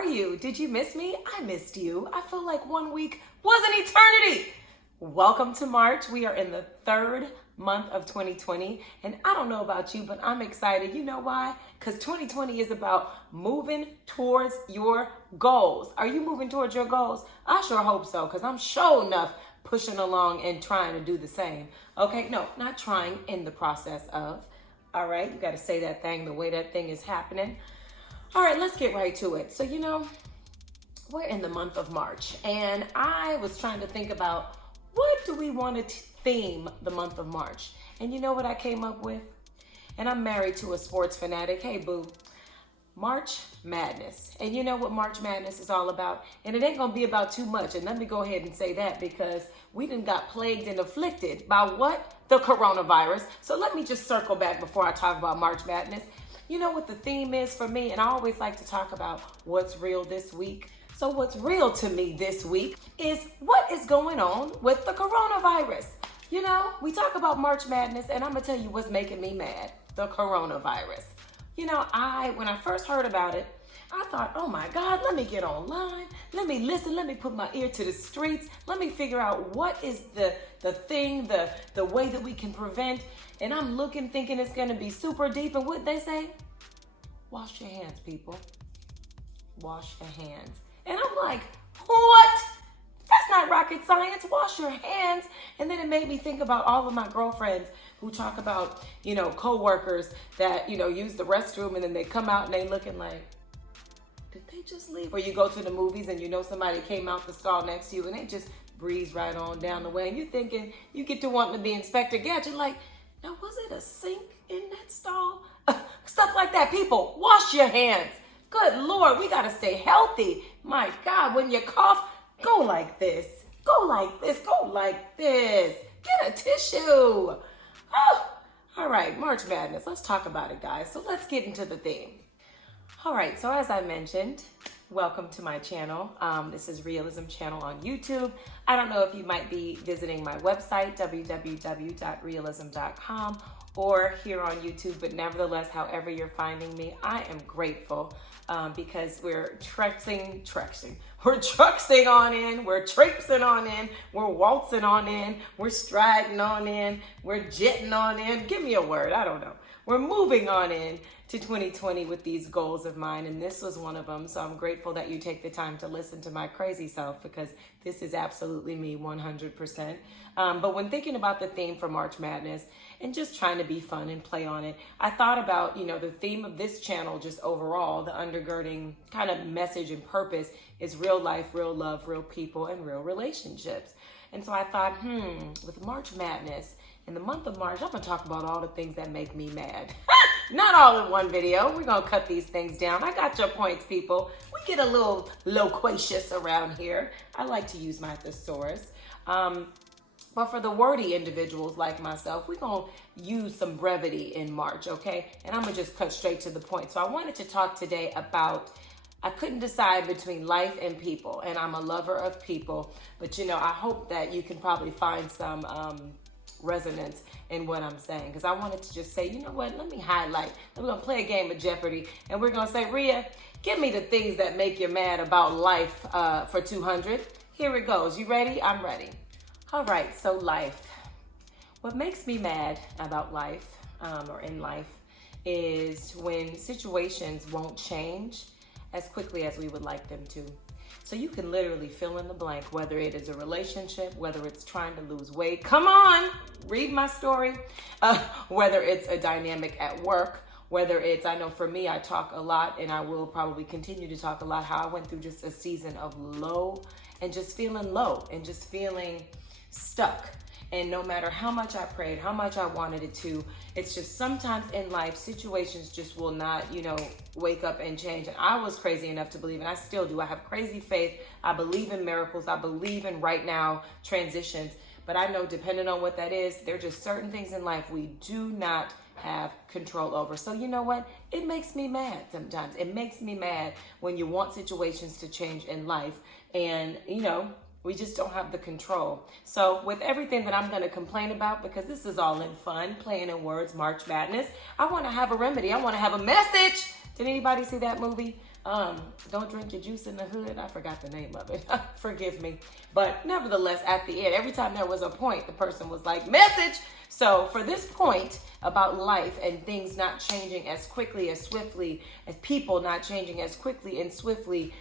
are you? Did you miss me? I missed you. I feel like 1 week was an eternity. Welcome to March. We are in the third month of 2020. And I don't know about you, but I'm excited. You know why? Because 2020 is about moving towards your goals. Are you moving towards your goals? I sure hope so, because I'm sure enough pushing along and trying to do the same. Okay, no, not trying, in the process of. All right, you got to say that thing the way that thing is happening. All right, let's get right to it. So, we're in the month of March, and I was trying to think about what do we want to theme the month of March? And you know what I came up with? And I'm married to a sports fanatic. Hey, boo. March Madness. And you know what March Madness is all about? And it ain't going to be about too much. And let me go ahead and say that because we done got plagued and afflicted by what? The coronavirus. So let me just circle back before I talk about March Madness. You know what the theme is for me? And I always like to talk about what's real this week. So what's real to me this week is what is going on with the coronavirus. We talk about March Madness, and I'm going to tell you what's making me mad. The coronavirus. When I first heard about it, I thought, oh my God, let me get online. Let me listen. Let me put my ear to the streets. Let me figure out what is the thing, the way that we can prevent. And I'm looking, thinking it's going to be super deep. And what they say? Wash your hands, people. Wash your hands. And I'm like, what? That's not rocket science. Wash your hands. And then it made me think about all of my girlfriends who talk about, coworkers that, use the restroom and then they come out and they looking like, did they just leave? Or you go to the movies and somebody came out the stall next to you and they just breeze right on down the way. And you're thinking, you get to wanting to be Inspector Gadget, like, now was it a sink in that stall? Stuff like that. People, wash your hands. Good Lord, we got to stay healthy. My God, when you cough, go like this. Go like this. Go like this. Get a tissue. Oh, all right, March Madness. Let's talk about it, guys. So let's get into the theme. All right, so as I mentioned, welcome to my channel. This is Rhealism channel on YouTube. I don't know if you might be visiting my website, www.rhealism.com, or here on YouTube, but nevertheless, however you're finding me, I am grateful because we're truxing on in, we're traipsing on in, we're waltzing on in, we're striding on in, we're jetting on in. Give me a word, I don't know. We're moving on in to 2020 with these goals of mine, and this was one of them. So I'm grateful that you take the time to listen to my crazy self because this is absolutely me 100%. But when thinking about the theme for March Madness and just trying to be fun and play on it, I thought about, the theme of this channel just overall, the undergirding kind of message and purpose is real life, real love, real people, and real relationships. And so I thought, with March Madness, in the month of March, I'm going to talk about all the things that make me mad. Not all in one video. We're going to cut these things down. I got your points, people. We get a little loquacious around here. I like to use my thesaurus. But for the wordy individuals like myself, we're going to use some brevity in March, okay? And I'm going to just cut straight to the point. So I wanted to talk today about, I couldn't decide between life and people. And I'm a lover of people. But, I hope that you can probably find some resonance in what I'm saying, because I wanted to just say, you know what, let me highlight. We're going to play a game of Jeopardy, and we're going to say, Rhea, give me the things that make you mad about life for 200. Here it goes. You ready? I'm ready. All right, so life. What makes me mad about life or in life is when situations won't change as quickly as we would like them to. So you can literally fill in the blank, whether it is a relationship, whether it's trying to lose weight. Come on, read my story. Whether it's a dynamic at work, whether it's, I know for me, I talk a lot and I will probably continue to talk a lot, how I went through just a season of low and just feeling low and just feeling stuck. And no matter how much I prayed, how much I wanted it to, it's just sometimes in life, situations just will not, wake up and change. And I was crazy enough to believe, and I still do. I have crazy faith. I believe in miracles. I believe in right now transitions. But I know depending on what that is, there are just certain things in life we do not have control over. So you know what? It makes me mad sometimes. It makes me mad when you want situations to change in life and, we just don't have the control. So with everything that I'm going to complain about, because this is all in fun, playing in words, March Madness, I want to have a remedy. I want to have a message. Did anybody see that movie? Don't drink your juice in the hood. I forgot the name of it. Forgive me. But nevertheless, at the end, every time there was a point, the person was like, message. So for this point about life and things not changing as quickly, as swiftly, as people not changing as quickly and swiftly,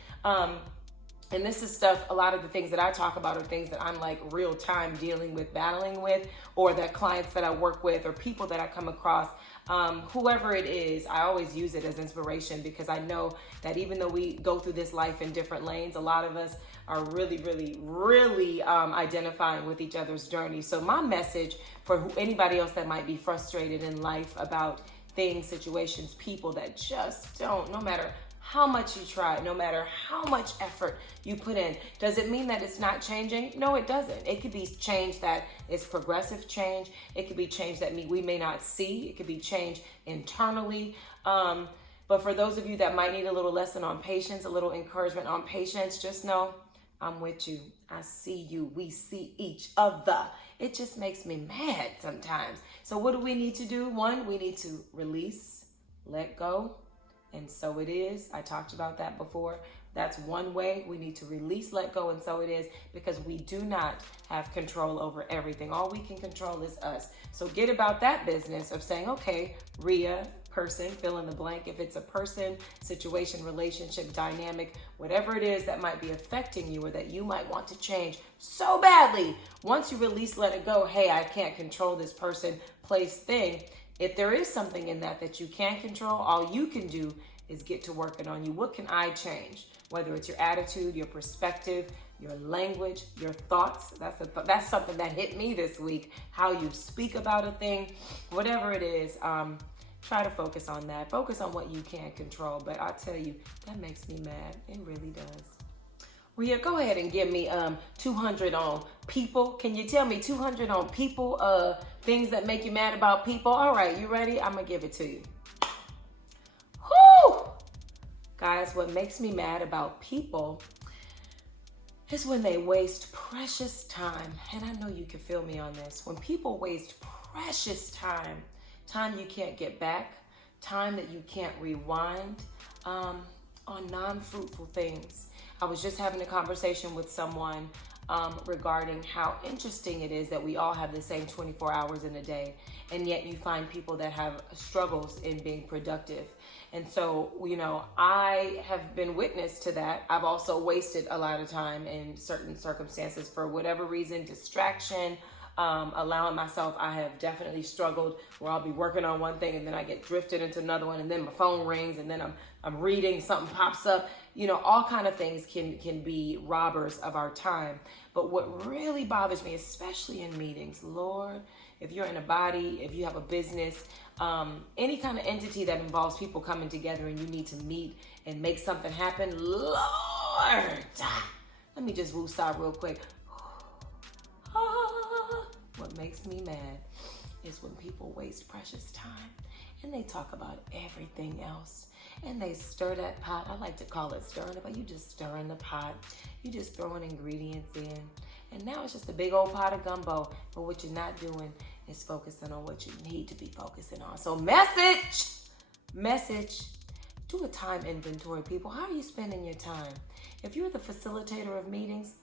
and this is stuff, a lot of the things that I talk about are things that I'm like real time dealing with, battling with, or that clients that I work with or people that I come across, whoever it is, I always use it as inspiration, because I know that even though we go through this life in different lanes, a lot of us are really identifying with each other's journey. So my message for anybody else that might be frustrated in life about things, situations, people that just don't, no matter how much you try, no matter how much effort you put in, does it mean that it's not changing? No, it doesn't. It could be change that is progressive change. It could be change that we may not see. It could be change internally. But for those of you that might need a little lesson on patience, a little encouragement on patience, just know I'm with you. I see you. We see each other. It just makes me mad sometimes. So what do we need to do? One, we need to release, let go. And so it is. I talked about that before. That's one way. We need to release, let go, and so it is, because we do not have control over everything. All we can control is us. So get about that business of saying, okay, Rhea, person, fill in the blank. If it's a person, situation, relationship, dynamic, whatever it is that might be affecting you or that you might want to change so badly, once you release, let it go, hey, I can't control this person, place, thing. If there is something in that you can control, all you can do is get to working on you. What can I change? Whether it's your attitude, your perspective, your language, your thoughts. That's something that hit me this week. How you speak about a thing, whatever it is, try to focus on that. Focus on what you can control. But I tell you, that makes me mad. It really does. Rhea, go ahead and give me 200 on people. Can you tell me 200 on people, things that make you mad about people? All right, you ready? I'm going to give it to you. Whoo! Guys, what makes me mad about people is when they waste precious time. And I know you can feel me on this. When people waste precious time, time you can't get back, time that you can't rewind, on non-fruitful things. I was just having a conversation with someone regarding how interesting it is that we all have the same 24 hours in a day, and yet you find people that have struggles in being productive. And so, you know, I have been witness to that. I've also wasted a lot of time in certain circumstances for whatever reason, distraction, allowing myself. I have definitely struggled where I'll be working on one thing and then I get drifted into another one, and then my phone rings and then I'm reading, something pops up. You know, all kind of things can be robbers of our time. But what really bothers me, especially in meetings, Lord, if you're in a body, if you have a business, any kind of entity that involves people coming together and you need to meet and make something happen, Lord, let me just woosah real quick. What makes me mad is when people waste precious time and they talk about everything else and they stir that pot. I like to call it stirring the pot. You just stirring the pot. You just throwing ingredients in. And now it's just a big old pot of gumbo. But what you're not doing is focusing on what you need to be focusing on. So message, do a time inventory, people. How are you spending your time? If you're the facilitator of meetings,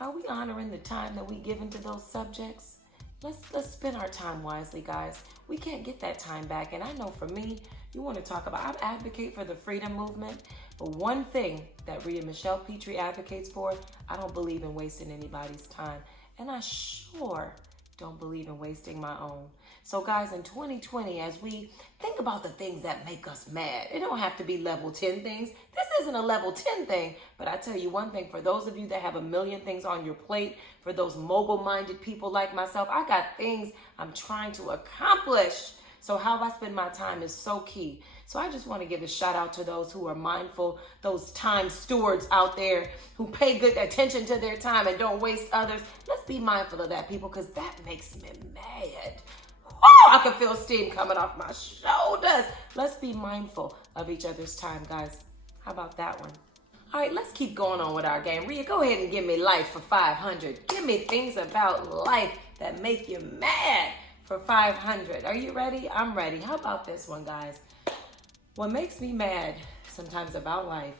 are we honoring the time that we give into those subjects? Let's spend our time wisely, guys. We can't get that time back. And I know for me, you want to talk about, I advocate for the freedom movement. But one thing that Rhea Michelle Petrie advocates for, I don't believe in wasting anybody's time. And I sure don't believe in wasting my own. So guys, in 2020, as we think about the things that make us mad, it don't have to be level 10 things. This isn't a level 10 thing, but I tell you one thing, for those of you that have a million things on your plate, for those mogul-minded people like myself, I got things I'm trying to accomplish. So how I spend my time is so key. So I just want to give a shout out to those who are mindful, those time stewards out there who pay good attention to their time and don't waste others. Let's be mindful of that, people, because that makes me mad. Oh, I can feel steam coming off my shoulders. Let's be mindful of each other's time, guys. How about that one? All right, let's keep going on with our game. Rhea, go ahead and give me life for 500. Give me things about life that make you mad for 500. Are you ready? I'm ready. How about this one, guys? What makes me mad sometimes about life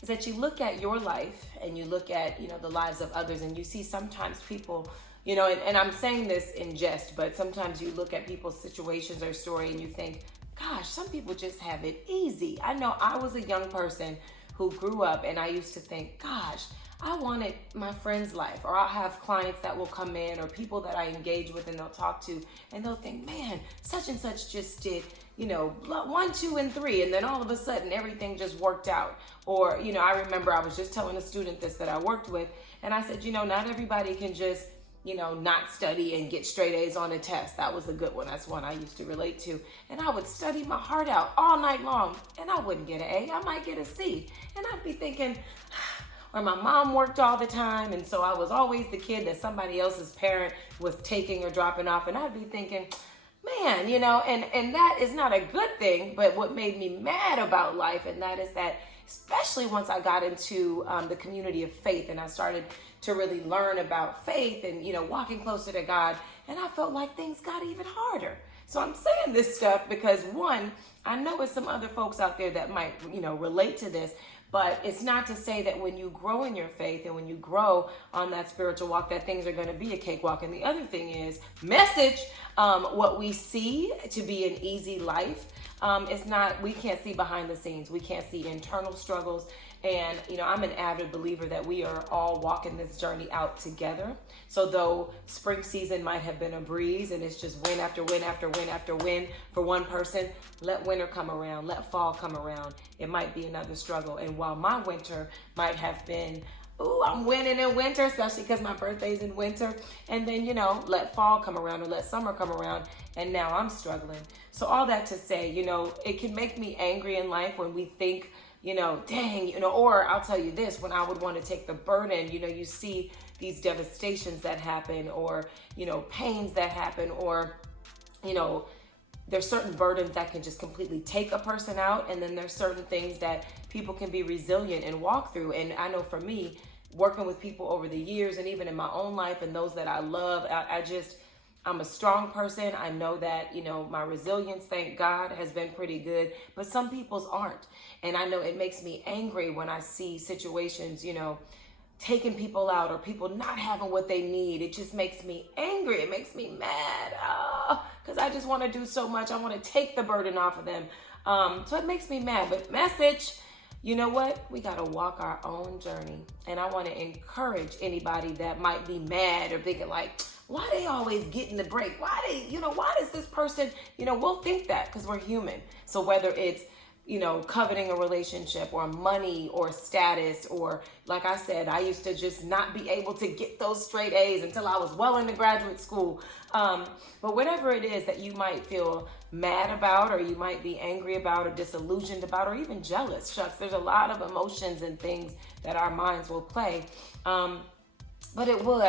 is that you look at your life and you look at, the lives of others, and you see sometimes people, and I'm saying this in jest, but sometimes you look at people's situations or story and you think, gosh, some people just have it easy. I know I was a young person who grew up and I used to think, gosh, I wanted my friend's life, or I'll have clients that will come in or people that I engage with and they'll talk to and they'll think, man, such and such just did, 1, 2, and 3. And then all of a sudden everything just worked out. Or, I remember I was just telling a student this that I worked with, and I said, not everybody can just, not study and get straight A's on a test. That was a good one. That's one I used to relate to. And I would study my heart out all night long and I wouldn't get an A. I might get a C. And I'd be thinking, or my mom worked all the time, and so I was always the kid that somebody else's parent was taking or dropping off, and I'd be thinking, man, and that is not a good thing. But what made me mad about life, and that is that, especially once I got into the community of faith and I started to really learn about faith and, walking closer to God, and I felt like things got even harder. So I'm saying this stuff because, one, I know there's some other folks out there that might, relate to this. But it's not to say that when you grow in your faith and when you grow on that spiritual walk, that things are going to be a cakewalk. And the other thing is, what we see to be an easy life, it's not, we can't see behind the scenes. We can't see internal struggles. And, I'm an avid believer that we are all walking this journey out together. So though spring season might have been a breeze and it's just win after win after win after win for one person, let winter come around, let fall come around. It might be another struggle. And while my winter might have been, I'm winning in winter, especially because my birthday's in winter. And then, let fall come around or let summer come around. And now I'm struggling. So all that to say, it can make me angry in life when we think, dang, or I'll tell you this, when I would want to take the burden, you see these devastations that happen, or, pains that happen, or, there's certain burdens that can just completely take a person out. And then there's certain things that people can be resilient and walk through. And I know for me, working with people over the years and even in my own life and those that I love, I'm a strong person. I know that, my resilience, thank God, has been pretty good, but some people's aren't. And I know it makes me angry when I see situations, taking people out or people not having what they need. It just makes me angry. It makes me mad because I just want to do so much. I want to take the burden off of them. So it makes me mad. But message, you know what? We got to walk our own journey. And I want to encourage anybody that might be mad or thinking like, why they always getting the break? Why does this person, we'll think that because we're human. So whether it's, coveting a relationship or money or status, or like I said, I used to just not be able to get those straight A's until I was well into graduate school. But whatever it is that you might feel mad about, or you might be angry about, or disillusioned about, or even jealous, shucks, there's a lot of emotions and things that our minds will play. But it would,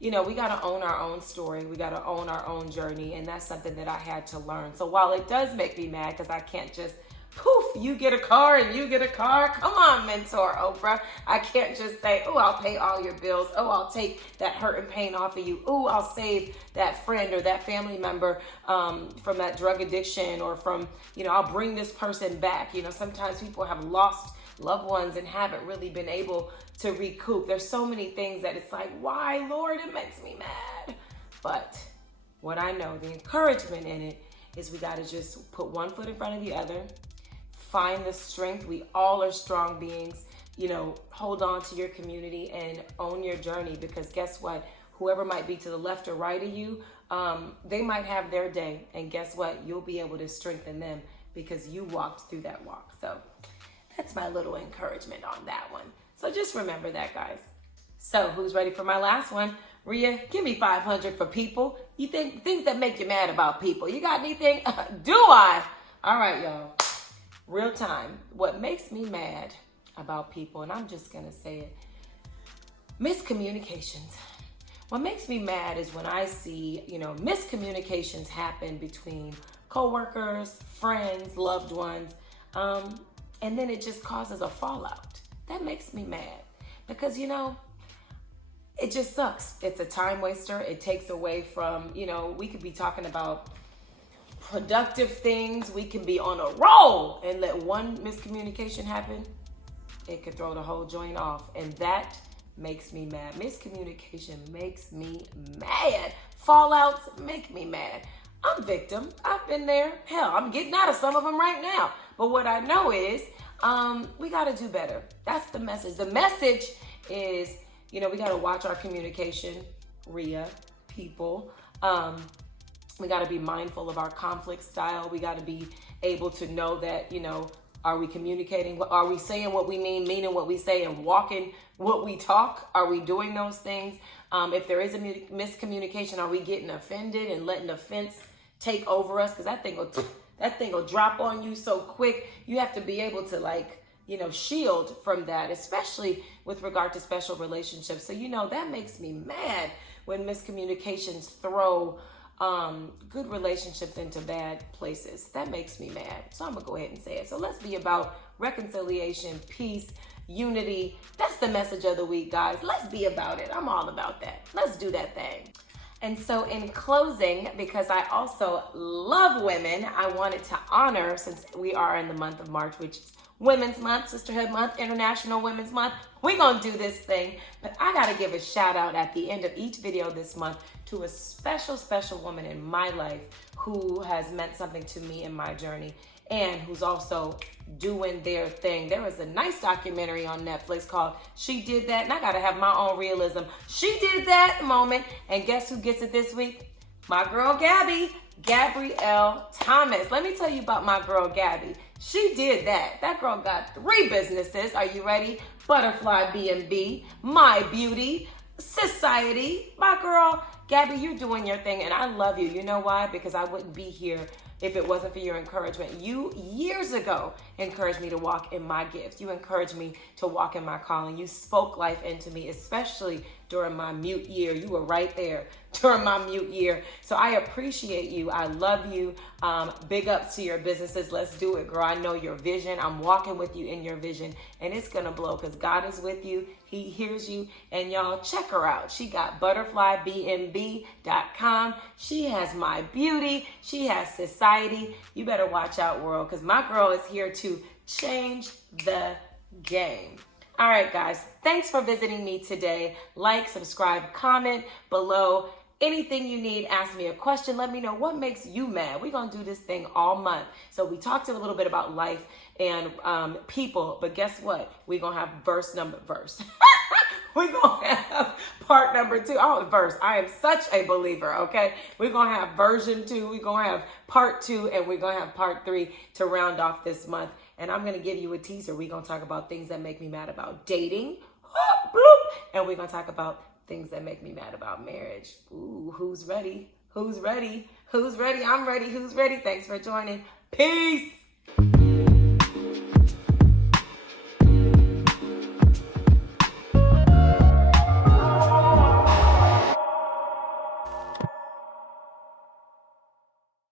we got to own our own story. We got to own our own journey. And that's something that I had to learn. So while it does make me mad, because I can't just, poof, you get a car and you get a car. Come on, mentor Oprah. I can't just say, I'll pay all your bills. I'll take that hurt and pain off of you. I'll save that friend or that family member from that drug addiction, or from, I'll bring this person back. Sometimes people have lost loved ones and haven't really been able to recoup. There's so many things that it's like, why, Lord, it makes me mad. But what I know, the encouragement in it is we got to just put one foot in front of the other, find the strength. We all are strong beings. Hold on to your community and own your journey, because guess what? Whoever might be to the left or right of you, they might have their day. And guess what? You'll be able to strengthen them because you walked through that walk. So that's my little encouragement on that one. So just remember that, guys. So who's ready for my last one? Rhea, give me 500 for people. You think things that make you mad about people. You got anything? Do I? All right, y'all. Real time. What makes me mad about people, and I'm just going to say it, miscommunications. What makes me mad is when I see, miscommunications happen between coworkers, friends, loved ones, and then it just causes a fallout. That makes me mad because, it just sucks. It's a time waster. It takes away from, we could be talking about productive things. We can be on a roll and let one miscommunication happen. It could throw the whole joint off. And that makes me mad. Miscommunication makes me mad. Fallouts make me mad. I'm victim. I've been there. Hell, I'm getting out of some of them right now. But what I know is we got to do better. That's the message. The message is, we got to watch our communication, Rhea, people. We got to be mindful of our conflict style. We got to be able to know that, are we communicating? Are we saying what we mean, meaning what we say, and walking what we talk? Are we doing those things? If there is a miscommunication, are we getting offended and letting offense take over us? Because that thing will drop on you so quick. You have to be able to shield from that, especially with regard to special relationships. So, that makes me mad when miscommunications throw good relationships into bad places. That makes me mad. So I'm gonna go ahead and say it. So let's be about reconciliation, peace, unity. That's the message of the week, guys. Let's be about it. I'm all about that. Let's do that thing. And so in closing, because I also love women, I wanted to honor, since we are in the month of March, which is Women's Month, Sisterhood Month, International Women's Month. We're going to do this thing. But I got to give a shout out at the end of each video this month to a special, special woman in my life who has meant something to me in my journey and who's also doing their thing. There was a nice documentary on Netflix called She Did That, and I got to have my own realism. She did that moment. And guess who gets it this week? My girl, Gabrielle Thomas. Let me tell you about my girl, Gabby. She did that. That girl got 3 businesses. Are you ready? Butterfly B&B, My Beauty, Society. My girl, Gabby, you're doing your thing, and I love you. You know why? Because I wouldn't be here if it wasn't for your encouragement. You, years ago, encouraged me to walk in my gift. You encouraged me to walk in my calling. You spoke life into me, especially during my mute year. You were right there during my mute year. So I appreciate you. I love you. Big ups to your businesses. Let's do it, girl. I know your vision. I'm walking with you in your vision, and it's going to blow because God is with you. He hears you. And y'all, check her out. She got butterflybnb.com. She has My Beauty. She has Society. You better watch out, world, because my girl is here to change the game. All right, guys, thanks for visiting me today. Like, subscribe, comment below. Anything you need, ask me a question. Let me know what makes you mad. We're going to do this thing all month. So we talked a little bit about life and people, but guess what? We're going to have verse. We're going to have part number 2. Oh, verse. I am such a believer, okay? We're going to have version 2. We're going to have part 2, and we're going to have part 3 to round off this month. And I'm going to give you a teaser. We're going to talk about things that make me mad about dating. And we're going to talk about things that make me mad about marriage. Ooh, who's ready? Who's ready? Who's ready? I'm ready. Who's ready? Thanks for joining. Peace.